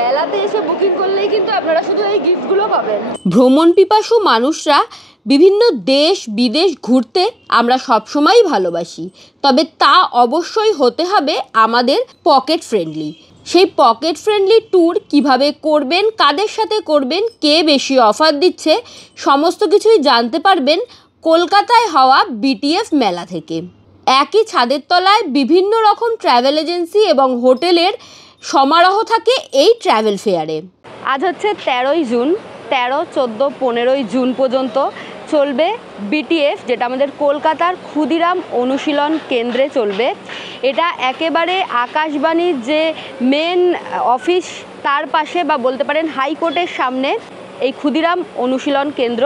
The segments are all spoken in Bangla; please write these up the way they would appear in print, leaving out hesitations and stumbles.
মেলাতে এসে বুকিং করলেই কিন্তু আপনারা শুধু এই গিফটগুলো পাবেন। ভ্রমণ পিপাসু মানুষরা বিভিন্ন দেশ বিদেশ ঘুরতে আমরা সবসময়ই ভালোবাসি, তবে তা অবশ্যই হতে হবে আমাদের পকেট ফ্রেন্ডলি। সেই পকেট ফ্রেন্ডলি ট্যুর কিভাবে করবেন, কাদের সাথে করবেন, কে বেশি অফার দিচ্ছে, সমস্ত কিছুই জানতে পারবেন কলকাতায় হওয়া বিটিএফ মেলা থেকে। একই ছাদের তলায় বিভিন্ন রকম ট্রাভেল এজেন্সি এবং হোটেলের সমারোহ থাকে এই ট্রাভেল ফেয়ারে। আজ হচ্ছে 13ই জুন, 13, 14, 15ই জুন পর্যন্ত চলবে বিটিএফ, যেটা আমাদের কলকাতার ক্ষুদিরাম অনুশীলন কেন্দ্রে চলবে। এটা একেবারে আকাশবাণীর যে মেন অফিস তার পাশে, বা বলতে পারেন হাইকোর্টের সামনে এই ক্ষুদিরাম অনুশীলন কেন্দ্র।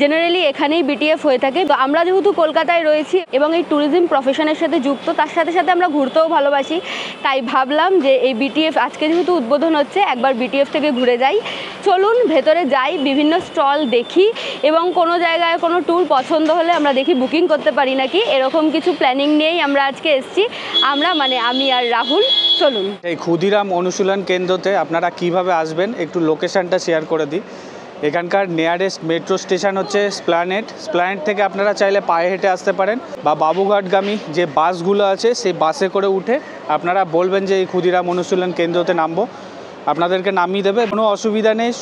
জেনারেলি এখানেই বিটিএফ হয়ে থাকে। তো আমরা যেহেতু কলকাতায় রয়েছি এবং এই ট্যুরিজম প্রফেশনের সাথে যুক্ত, তার সাথে সাথে আমরা ঘুরতেও ভালোবাসি, তাই ভাবলাম যে এই বিটিএফ আজকে যেহেতু উদ্বোধন হচ্ছে, একবার বিটিএফ থেকে ঘুরে যাই। চলুন ভেতরে যাই, বিভিন্ন স্টল দেখি এবং কোনো জায়গায় কোনো ট্যুর পছন্দ হলে আমরা দেখি বুকিং করতে পারি নাকি। এরকম কিছু প্ল্যানিং নিয়েই আমরা আজকে এসেছি। আমি আর রাহুল। চলুন। এই ক্ষুদিরাম অনুশীলন কেন্দ্রতে আপনারা কিভাবে আসবেন একটু লোকেশনটা শেয়ার করে দিই। এখানকার নিয়ারেস্ট মেট্রো স্টেশন হচ্ছে স্প্ল্যানেড থেকে আপনারা চাইলে পায়ে হেঁটে আসতে পারেন, বা বাবুঘাটগামী যে বাসগুলো আছে সেই বাসে করে উঠে আপনারা বলবেন যে এই ক্ষুদিরাম অনুশীলন কেন্দ্রতে নামবো, আপনাদেরকে নামিয়ে দেবে। কোনো অসুবিধা নেই,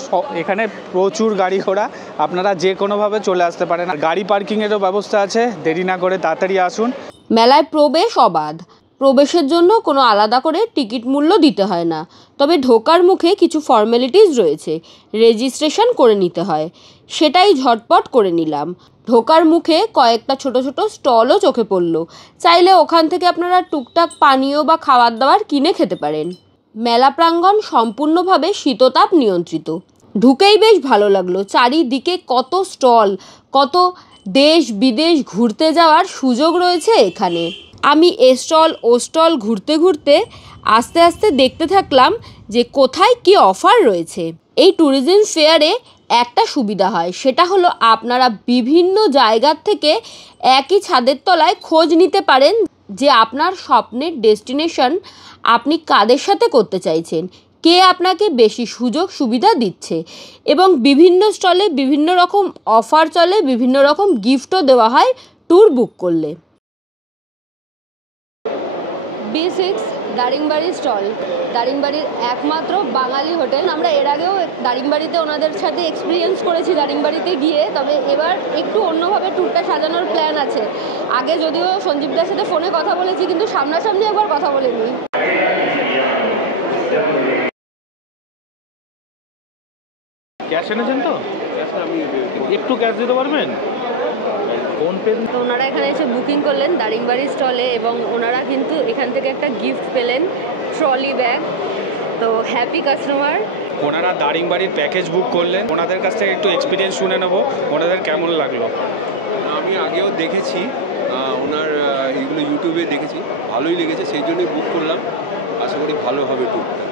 এখানে প্রচুর গাড়ি ঘোড়া, আপনারা যে কোনোভাবে চলে আসতে পারেন। আর গাড়ি পার্কিংয়েরও ব্যবস্থা আছে, দেরি না করে তাড়াতাড়ি আসুন। মেলায় প্রবেশ অবাধ, প্রবেশের জন্য কোনো আলাদা করে টিকিট মূল্য দিতে হয় না, তবে ঢোকার মুখে কিছু ফর্মালিটিস রয়েছে, রেজিস্ট্রেশন করে নিতে হয়, সেটাই ঝটপট করে নিলাম। ঢোকার মুখে কয়েকটা ছোট ছোট স্টলও চোখে পড়লো, চাইলে ওখান থেকে আপনারা টুকটাক পানীয় বা খাবার দাবার কিনে খেতে পারেন। মেলা প্রাঙ্গণ সম্পূর্ণভাবে শীততাপ নিয়ন্ত্রিত। ঢুকেই বেশ ভালো লাগলো, চারিদিকে কত স্টল, কত দেশ বিদেশ ঘুরতে যাওয়ার সুযোগ রয়েছে এখানে। আমি ও স্টল ঘুরতে ঘুরতে আস্তে আস্তে দেখতে থাকলাম যে কোথায় কি অফার রয়েছে। এই ট্যুরিজম ফেয়ারে একটা সুবিধা হয়, সেটা হলো আপনারা বিভিন্ন জায়গার থেকে একই ছাদের তলায় খোঁজ নিতে পারেন যে আপনার স্বপ্নের ডেস্টিনেশন আপনি কাদের সাথে করতে চাইছেন, কে আপনাকে বেশি সুযোগ সুবিধা দিচ্ছে, এবং বিভিন্ন স্টলে বিভিন্ন রকম অফার চলে, বিভিন্ন রকম গিফটও দেওয়া হয় ট্যুর বুক করলে। B6 দারিংবাড়ি স্টল, দারিংবাড়ির একমাত্র বাঙালি হোটেল। আমরা এর আগেও দারিংবাড়িতে ওনাদের সাথে এক্সপিরিয়েন্স করেছি দারিংবাড়িতে গিয়ে, তবে এবার একটু অন্যভাবে ট্যুরটা সাজানোর প্ল্যান আছে। আগে যদিও সঞ্জীবদার সাথে ফোনে কথা বলেছি, কিন্তু সামনাসামনি একবার কথা বলিনি। ক্যাশ এনেছেন তো? আমি একটু ক্যাশ দিতে পারবেন? ফোনপে। তো ওনারা এখানে এসে বুকিং করলেন দারিংবাড়ি স্টলে, এবং ওনারা কিন্তু এখান থেকে একটা গিফট পেলেন, ট্রলি ব্যাগ। তো হ্যাপি কাস্টমার। ওনারা দারিংবাড়ির প্যাকেজ বুক করলেন, ওনাদের কাছ থেকে একটু এক্সপিরিয়েন্স শুনে নেবো ওনাদের কেমন লাগলো। আমি আগেও দেখেছি ওনার এইগুলো ইউটিউবে দেখেছি, ভালোই লেগেছে, সেই জন্যই বুক করলাম। আশা করি ভালো হবে ট্যুরটা।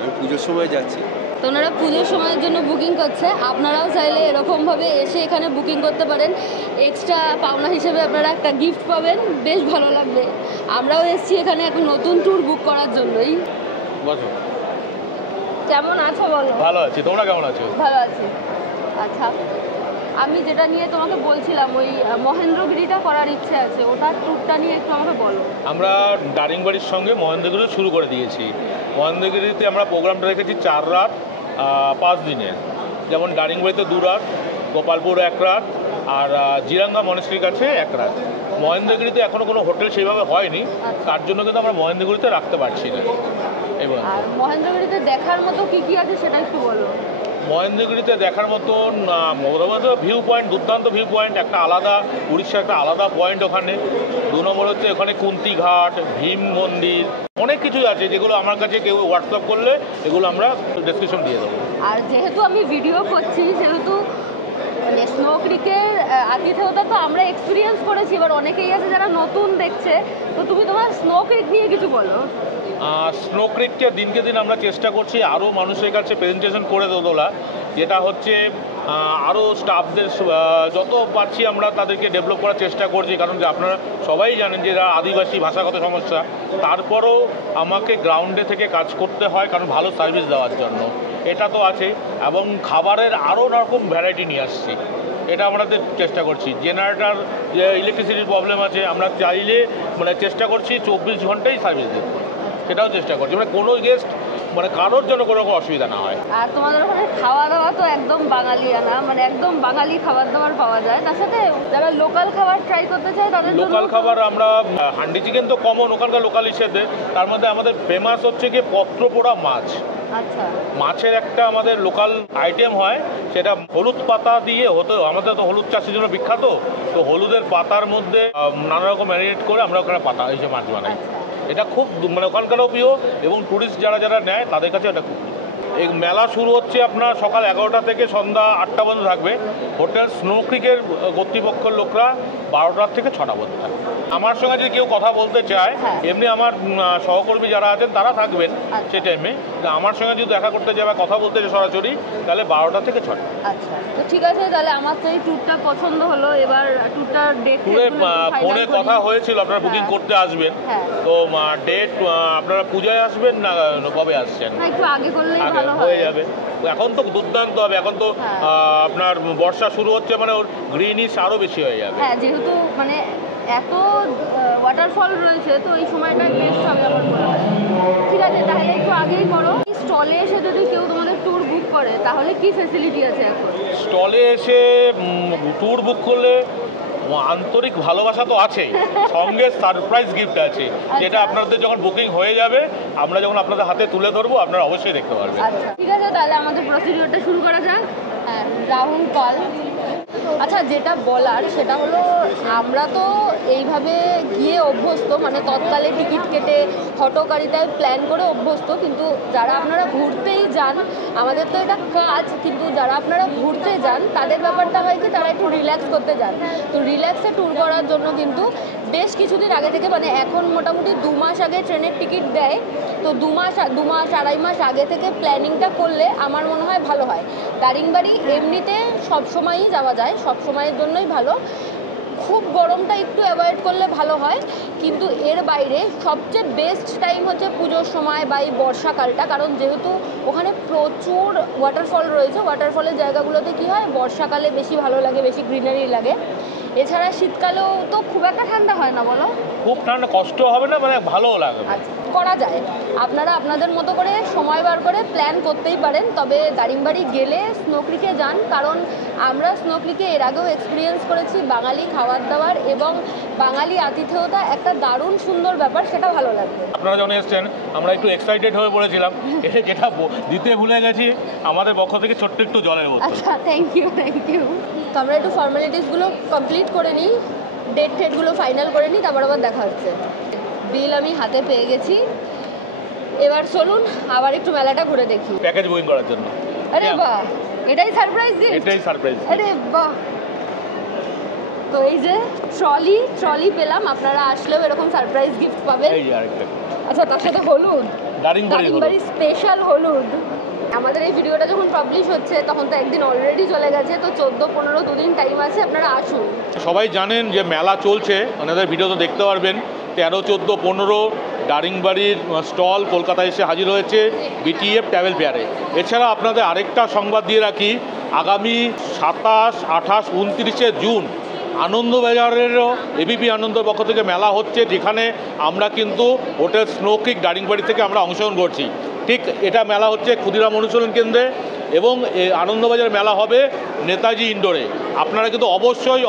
আমি পুজোর সময় যাচ্ছি। তো ওনারা পুজোর সময়ের জন্য বুকিং করছে, আপনারাও চাইলে এরকমভাবে এসে এখানে বুকিং করতে পারেন। এক্সট্রা পাওনা হিসেবে আপনারা একটা গিফট পাবেন, বেশ ভালো লাগবে। আমরাও এসেছি এখানে একটা নতুন ট্যুর বুক করার জন্যই। বলো, কেমন আছো বলো? ভালো আছি, তোমরা কেমন আছো? ভালো আছি। আচ্ছা, আমি যেটা নিয়ে তোমাকে বলছিলাম, ওই মহেন্দ্রগিরিটা করার ইচ্ছে আছে, ওটার ট্যুরটা নিয়ে একটু আমাকে বলো। আমরা দারিংবাড়ির সঙ্গে মহেন্দ্রগিরি শুরু করে দিয়েছি। মহেন্দ্রগিরিতে আমরা প্রোগ্রামটা রেখেছি 4 রাত 5 দিনে। যেমন দারিংবাড়িতে 2 রাত, গোপালপুর 1 রাত, আর জিরাঙ্গা মনেস্ট্রির কাছে 1 রাত। মহেন্দ্রগিরিতে এখনও কোনো হোটেল সেইভাবে হয়নি, তার জন্য কিন্তু আমরা মহেন্দ্রগিরিতে রাখতে পারছি না। এবার আর মহেন্দ্রগিরিতে দেখার মতো কী কী আছে সেটা একটু বলো। মহেন্দ্রগিরিতে দেখার মতন ভিউ পয়েন্ট, দুর্দান্ত ভিউ পয়েন্ট, একটা আলাদা উড়িষ্যার একটা আলাদা পয়েন্ট ওখানে। 2 নম্বর হচ্ছে ওখানে কুন্তি ঘাট, ভীম মন্দির, অনেক কিছুই আছে যেগুলো আমার কাছে কেউ হোয়াটসঅ্যাপ করলে এগুলো আমরা ডেসক্রিপশন দিয়ে দেবো। আর যেহেতু আমি ভিডিও করছি, সেহেতু মানে স্নো ক্রিকের আতিথেয়তা তো আমরা এক্সপিরিয়েন্স করেছি, এবার অনেকেই আছে যারা নতুন দেখছে, তো তুমি তোমার স্নো ক্রিক নিয়ে কিছু বলো। স্নো ক্রিককে দিনকে দিন আমরা চেষ্টা করছি আরও মানুষের কাছে প্রেজেন্টেশন করে তোলা, যেটা হচ্ছে আরও স্টাফদের যত পারছি আমরা তাদেরকে ডেভেলপ করার চেষ্টা করছি, কারণ যে আপনারা সবাই জানেন যে এরা আদিবাসী ভাষাগত সমস্যা, তারপরও আমাকে গ্রাউন্ডে থেকে কাজ করতে হয় কারণ ভালো সার্ভিস দেওয়ার জন্য, এটা তো আছে। এবং খাবারের আরও রকম ভ্যারাইটি নিয়ে আসছি, এটা আমাদের চেষ্টা করছি। জেনারেটার যে ইলেকট্রিসিটির প্রবলেম আছে, আমরা চাইলে মানে চেষ্টা করছি 24 ঘন্টাই সার্ভিস দিতে, সেটাও চেষ্টা করছি, মানে কোনো গেস্ট মানে কারোর জন্য কোনো রকম অসুবিধা না হয়। আর তোমাদের ওখানে খাওয়া দাওয়া তো একদম বাঙালিয়ানা, মানে একদম বাঙালি খাবার দাবার পাওয়া যায়, তার সাথে যারা লোকাল খাবার ট্রাই করতে চায় তাদের লোকাল খাবার আমরা হান্ডি চিকেন তো কমন ওখানকার লোকাল হিসেবে, তার মধ্যে আমাদের ফেমাস হচ্ছে গিয়ে পত্রপোড়া মাছ। আচ্ছা, মাছের একটা আমাদের লোকাল আইটেম হয়, সেটা হলুদ পাতা দিয়ে হতো, আমাদের তো হলুদ চাষের জন্য বিখ্যাত, তো হলুদের পাতার মধ্যে নানা রকম ম্যারিনেট করে আমরা ওখানে পাতা হিসেবে মাছ বানাই। এটা খুব মানে ওখানকারও প্রিয় এবং টুরিস্ট যারা যারা নেয় তাদের কাছে এটা খুব প্রিয়। এই মেলা শুরু হচ্ছে আপনার সকাল 11টা থেকে সন্ধ্যা 8টা পর্যন্ত থাকবে। হোটেল স্নো ক্রিকের কর্তৃপক্ষের লোকরা 12টার থেকে 6টা পর্যন্ত থাকবে। আমার সঙ্গে যদি কেউ কথা বলতে চায়, এমনি আমার সহকর্মী যারা আছেন তারা থাকবেন সেই টাইমে, আমার সঙ্গে যদি দেখা করতে চায় বা কথা বলতে চায় সরাসরি, তাহলে 12টা থেকে 6টা। আচ্ছা, তো ঠিক আছে, তাহলে আমার তো এই ট্যুরটা পছন্দ হলো, এবার ট্যুরটার ডেট ফোনে কথা হয়েছিল আপনারা বুকিং করতে আসবেন, তো ডেট আপনারা পূজায় আসবেন না কবে আসছেন? একটু আগে করলেই আগে ভালো হয়ে হয়। যাবে, এখন তো দুর্দান্ত হবে, এখন তো আপনার বর্ষা শুরু হচ্ছে, মানে ওর গ্রিনিশ আরও বেশি হয়ে যাবে। হ্যাঁ, যেহেতু মানে এত ওয়াটারফল রয়েছে, তো এই সময়টা বেস্ট হবে আমার মনে হয়। ঠিক আছে, তাহলে একটু আগেই করো। স্টলে এসে যদি কেউ তোমাদের ট্যুর বুক করে তাহলে কি ফেসিলিটি আছে এখন? স্টলে এসে ট্যুর বুক করলে আন্তরিক ভালোবাসা তো আছেই, সঙ্গে সারপ্রাইজ গিফট আছে, যেটা আপনাদের যখন বুকিং হয়ে যাবে আমরা যখন আপনাদের হাতে তুলে ধরবো আপনারা অবশ্যই দেখতে পারবেন। আচ্ছা, ঠিক আছে, তাহলে আমাদের প্রসিডিওরটা শুরু করা যাক। রাহুল পাল। আচ্ছা, যেটা বলার সেটা হলো, আমরা তো এইভাবে গিয়ে অভ্যস্ত, মানে তৎকালে টিকিট কেটে হটকারিতায় প্ল্যান করে অভ্যস্ত, কিন্তু যারা আপনারা ঘুরতেই যান, আমাদের তো এটা কাজ, কিন্তু যারা আপনারা ঘুরতে যান তাদের ব্যাপারটা হয় কি তারা একটু রিল্যাক্স করতে যান, তো রিল্যাক্সে ট্যুর করার জন্য কিন্তু বেশ কিছুদিন আগে থেকে, মানে এখন মোটামুটি 2 মাস আগে ট্রেনের টিকিট দেয়, তো 2 মাস 2.5 মাস আগে থেকে প্ল্যানিংটা করলে আমার মনে হয় ভালো হয়। দারিংবাড়ি এমনিতে সবসময়ই যাওয়া যায়, সব সময়ের জন্যই ভালো, খুব গরমটা একটু অ্যাভয়েড করলে ভালো হয়, কিন্তু এর বাইরে সবচেয়ে বেস্ট টাইম হচ্ছে পুজোর সময় বা এই বর্ষাকালটা, কারণ যেহেতু ওখানে প্রচুর ওয়াটারফল রয়েছে, ওয়াটারফলের জায়গাগুলোতে কী হয় বর্ষাকালে বেশি ভালো লাগে, বেশি গ্রিনারি লাগে। এছাড়া শীতকালেও তো খুব একটা ঠান্ডা হয় না, বলো? খুব ঠান্ডা, কষ্ট হবে না, মানে ভালোও লাগবে। আচ্ছা, করা যায়, আপনারা আপনাদের মতো করে সময় বার করে প্ল্যান করতেই পারেন, তবে দারিংবাড়ি গেলে স্নো ক্রিকে যান, কারণ আমরা স্নো ক্রিকে এর আগেও এক্সপিরিয়েন্স করেছি, বাঙালি খাবার দাবার এবং বাঙালি আতিথেয়তা একটা দারুণ সুন্দর ব্যাপার, সেটা ভালো লাগবে। আপনারা যখন এসছেন আমরা একটু এক্সাইটেড হয়ে পড়েছিলাম, যেটা দিতে ভুলে গেছি, আমাদের পক্ষ থেকে ছোট্ট একটু জলের বোতল। আচ্ছা, থ্যাংক ইউ। তো আমরা একটু ফর্মালিটিসগুলো কমপ্লিট করে নিই, ডেট টেটগুলো ফাইনাল করে নিই, তারপর আবার দেখা হচ্ছে। বিল আমি হাতে পেয়ে গেছি, এবার চলুন আবার একটু মেলাটা ঘুরে দেখি প্যাকেজ বুকিং করার জন্য। আরে বাহ, এটাই সারপ্রাইজ গিফট? এটাই সারপ্রাইজ। আরে বাহ, তো এই যে ট্রলি পেলাম, আপনারা আসলেও এরকম সারপ্রাইজ গিফট পাবেন। এই যে আরেকটা। আচ্ছা, তার সাথে হলুদ, দারিংবাড়ি স্পেশাল হলুদ। আমাদের এই ভিডিওটা যখন পাবলিশ হচ্ছে তখন তো একদিন অলরেডি চলে গেছে, তো 14-15 দুদিন টাইম আছে, আপনারা আসুন। সবাই জানেন যে মেলা চলছে, ওনাদের ভিডিও তো দেখতে পারবেন। 13, 14, 15 দারিংবাড়ির স্টল কলকাতায় এসে হাজির হয়েছে বিটিএফ ট্রাভেল ফেয়ারে। এছাড়া আপনাদের আরেকটা সংবাদ দিয়ে রাখি, আগামী 27, 28, 29 জুন আনন্দবাজারেরও এবিপি আনন্দের পক্ষ থেকে মেলা হচ্ছে, যেখানে আমরা কিন্তু হোটেল স্নো ক্রিক দারিংবাড়ি থেকে আমরা অংশগ্রহণ করছি। ঠিক এটা মেলা হচ্ছে ক্ষুদিরাম অনুশীলন কেন্দ্রে, এবং আনন্দবাজার মেলা হবে নেতাজি ইন্ডোরে। আপনারা কিন্তু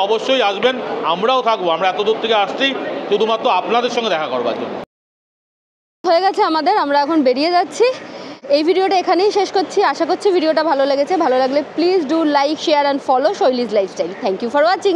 অবশ্যই আসবেন, আমরাও থাকবো, আমরা এত দূর থেকে আসছি শুধুমাত্র আপনাদের সঙ্গে দেখা করবার জন্য। হয়ে গেছে আমাদের, আমরা এখন বেরিয়ে যাচ্ছি। এই ভিডিওটা এখানেই শেষ করছি, আশা করছি ভিডিওটা ভালো লেগেছে। ভালো লাগলে please do like, share and follow Shoili's lifestyle. Thank you for watching.